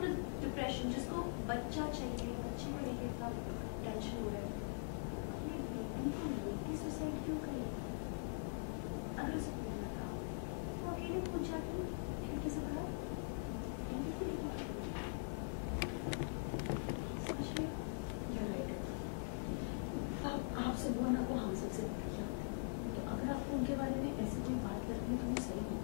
After depression, जिसको बच्चा चाहिए, बच्चे को लेके इतना टेंशन हो रहा है, अपने बेबी को लेके सुसाइड क्यों करेगा? अगर उसे बोलना था तो अकेले पूछ जाती खिड़की से बाहर, बेबी को लेके समझ रहे हो? You're right. अब आपसे वो ना को हम सबसे बढ़िया होते हैं, तो अगर आपको उनके बारे में ऐसी कोई बात करनी है तो वो सही होगी।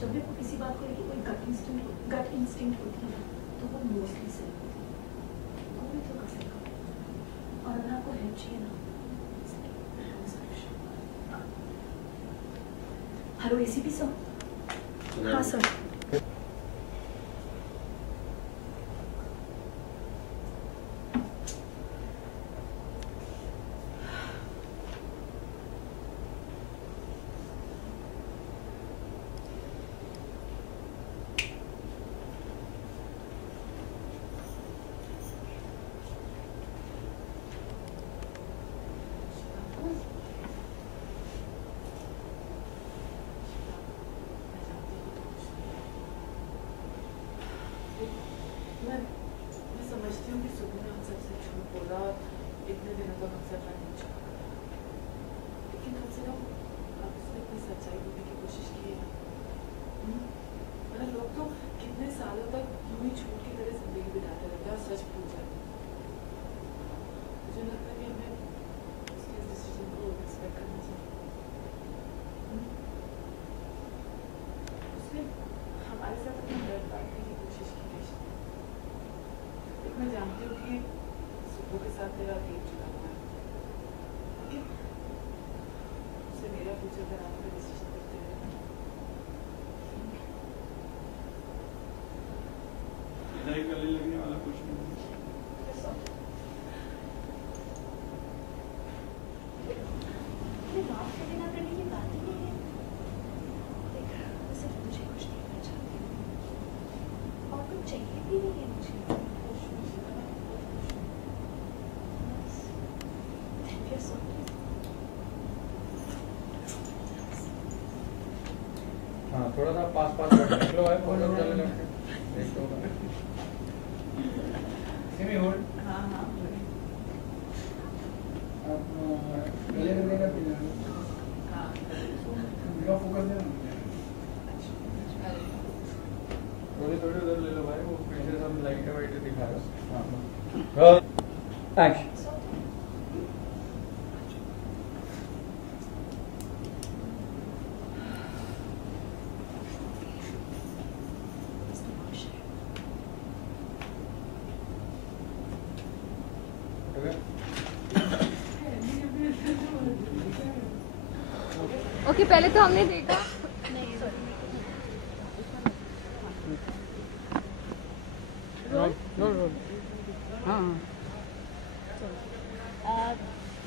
जब भी को किसी बात को लेके कोई गट इंस्टिंक्ट होती है तो वो मोस्टली सही होती है, वो भी तो कर सकता। और अगर आपको हेल्प चाहिए ना, हेलो एसीपी सर। हाँ सर। मैं समझती हूँ कि सुबह ने हम सबसे झूठ बोला, इतने दिनों तक हमसे अपना नहीं छुपा, लेकिन कम से कम आपने अपनी सच्चाई बोलने की कोशिश की है। मतलब लोग तो कितने सालों तक यूं ही झूठ की तरह जिंदगी बिताते रहते हैं और सच भूल जाते हैं। मुझे लगता है कि हमें उसके इस डिसीजन को रिस्पेक्ट करना चाहिए। उसने हमारे साथ अपना दर्द बांटने की कोशिश की। मैं जानती हूँ कि सुबह के साथ तेरा डेट जुड़ा हुआ है, लेकिन उसे मेरा फ्यूचर बनाने का डिसीजन करते हुए गले लगने वाला कुछ नहीं। माफ करने ना करने की बात ही नहीं है। देख, मैं सिर्फ तुझे कुछ देखना चाहती हूँ और कुछ चाहिए भी नहीं है मुझे। हाँ थोड़ा सा पास निकलो है, फोटो चलने लगे एक तो सिमी होल्ड। हाँ हाँ आप गले लगने का मेरा फोकस है, थोड़ी थोड़ी उधर ले लो भाई, वो पीछे सब लाइटें वाइटें दिखा रहे हो। एक्शन। ओके पहले तो हमने देखा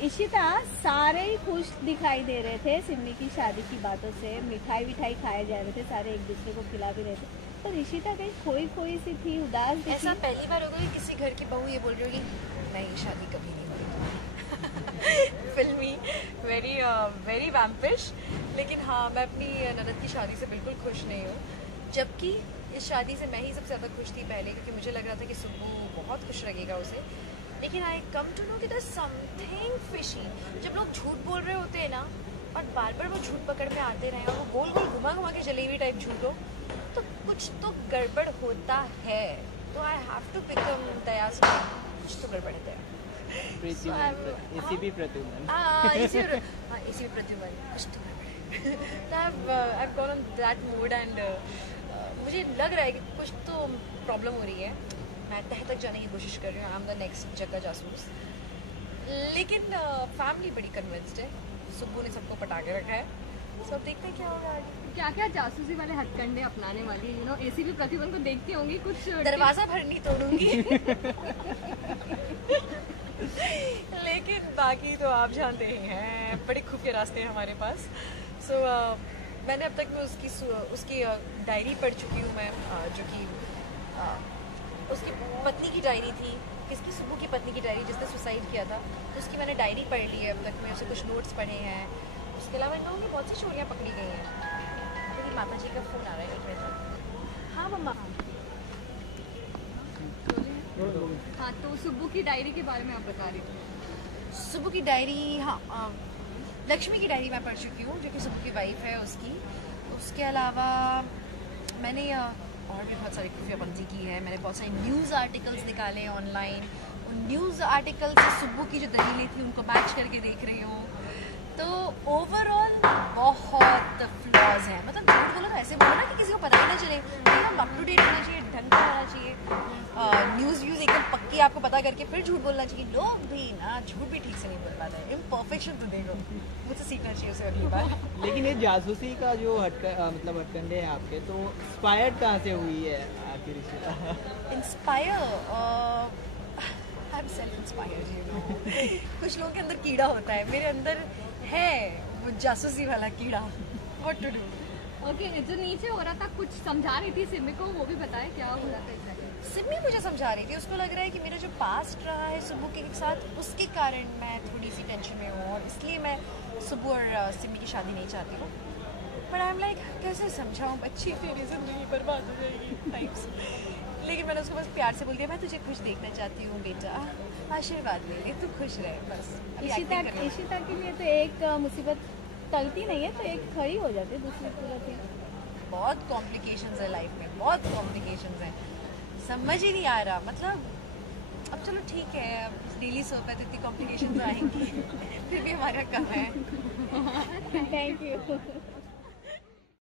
इशिता सारे ही खुश दिखाई दे रहे थे सिमी की शादी की बातों से, मिठाई विठाई खाए जा रहे थे, सारे एक दूसरे को खिला भी रहे थे, पर इशिता कहीं खोई खोई सी थी, उदास भी ऐसा थी। पहली बार होगा कि किसी घर की बहू ये बोल रही होगी नहीं शादी कभी नहीं होगी। फिल्मी, वेरी वैम्पिश। लेकिन हाँ मैं अपनी ननद की शादी से बिल्कुल खुश नहीं हूँ, जबकि इस शादी से मैं ही सबसे ज़्यादा खुश थी पहले, क्योंकि मुझे लग रहा था कि सुब्बू बहुत खुश लगेगा उसे। लेकिन आई कम टू नो कि देयर समथिंग फिशी। जब लोग झूठ बोल रहे होते हैं ना और बार बार वो झूठ पकड़ में आते रहे और वो गोल गोल घुमा घुमा के जलेबी टाइप झूठ हो, तो कुछ तो गड़बड़ होता है। तो आई हैव टू बिकम दयास, कुछ तो गड़बड़ है। एसीपी प्रद्युमन, एसीपी प्रद्युमन कुछ तो गड़बड़ है। I've gone on that mood and मुझे लग रहा है कि कुछ तो प्रॉब्लम हो रही है। मैं तह तक जाने की कोशिश कर रही हूँ, आई एम द नेक्स्ट जग्गा जासूस। लेकिन फैमिली बड़ी कन्विंस्ड है, सुब्बू ने सबको पटा के रखा है, सब देखते हैं क्या होगा आगे। क्या क्या जासूसी वाले हथकंडे अपनाने वाली एसीपी प्रतिभा को देखती होंगी कुछ? दरवाजा भर नहीं तोड़ूंगी लेकिन बाकी तो आप जानते ही हैं, बड़े खुफिया रास्ते हैं हमारे पास। सो मैंने अब तक में उसकी डायरी पढ़ चुकी हूँ मैं, जो कि उसकी पत्नी की डायरी थी, किसकी, सुब्बू की पत्नी की डायरी जिसने सुसाइड किया था, तो उसकी मैंने डायरी पढ़ ली है अब तक में, उसे कुछ नोट्स पढ़े हैं। उसके अलावा इन लोगों की बहुत सी चोरियाँ पकड़ी गई हैं। मेरी माता जी का फ़ोन आ रहा है, एक मिनट। हाँ मम्मा। हाँ, तो सुब्बू की डायरी के बारे में आप बता रही थी। सुब्बू की डायरी, हाँ, लक्ष्मी की डायरी मैं पढ़ चुकी हूँ, जो कि सुब्बू की वाइफ है उसकी। उसके अलावा मैंने और भी बहुत सारी खुफियापंती की है। मैंने बहुत सारे न्यूज़ आर्टिकल्स निकाले हैं ऑनलाइन, उन न्यूज़ आर्टिकल से सुब्बू की जो दलीलें थी उनको मैच करके देख रही हूँ। तो ओवरऑल बहुत फ्लॉज हैं, मतलब झूठ बोलो तो ऐसे बोलो ना कि किसी को पता ही ना चले, एकदम अप टू डेट होना चाहिए, ढंग का होना चाहिए, न्यूज़ एकदम पक्की आपको पता करके फिर झूठ बोलना चाहिए। लोग भी ना झूठ भी ठीक से नहीं बोल पाते, इम्परफेक्शन तो देखो, मुझसे सीखना चाहिए उसे अगली बार। लेकिन ये जासूसी का जो मतलब हथकंडे हैं आपके, तो इंस्पायर्ड कहाँ से हुई है आखिर रिश्ता? Inspire, I am self inspired, you know. कुछ लोगों के अंदर कीड़ा होता है, मेरे अंदर है वो जासूसी वाला कीड़ा। What to do. ओके, जो नीचे हो रहा था कुछ समझा रही थी सिमी को, वो भी बताए क्या हो रहा था exactly? सिमी मुझे समझा रही थी, उसको लग रहा है कि मेरा जो पास्ट रहा है सुब्बू के साथ, उसके कारण मैं थोड़ी सी टेंशन में हूँ और इसलिए मैं सुब्बू और सिमी की शादी नहीं चाहती हूँ। बट आई एम लाइक, कैसे समझाऊँ, बच्ची तेरी ज़िंदगी बर्बाद हो जाएगी टाइप्स। लेकिन मैंने उसको बस प्यार से बोल दिया, मैं तुझे खुश देखना चाहती हूँ बेटा, आशीर्वाद ले ले, तू खुश रहे बस। इशिता के लिए तो एक मुसीबत टलती नहीं है, तो एक खड़ी हो जाती है, दूसरी पूरा थी। बहुत कॉम्प्लिकेशंस है लाइफ में, बहुत कॉम्प्लिकेशंस हैं, समझ ही नहीं आ रहा। मतलब अब चलो ठीक है, अब डेली सोप है तो इतनी कॉम्प्लिकेशंस आएंगी फिर भी हमारा कम है। Thank you.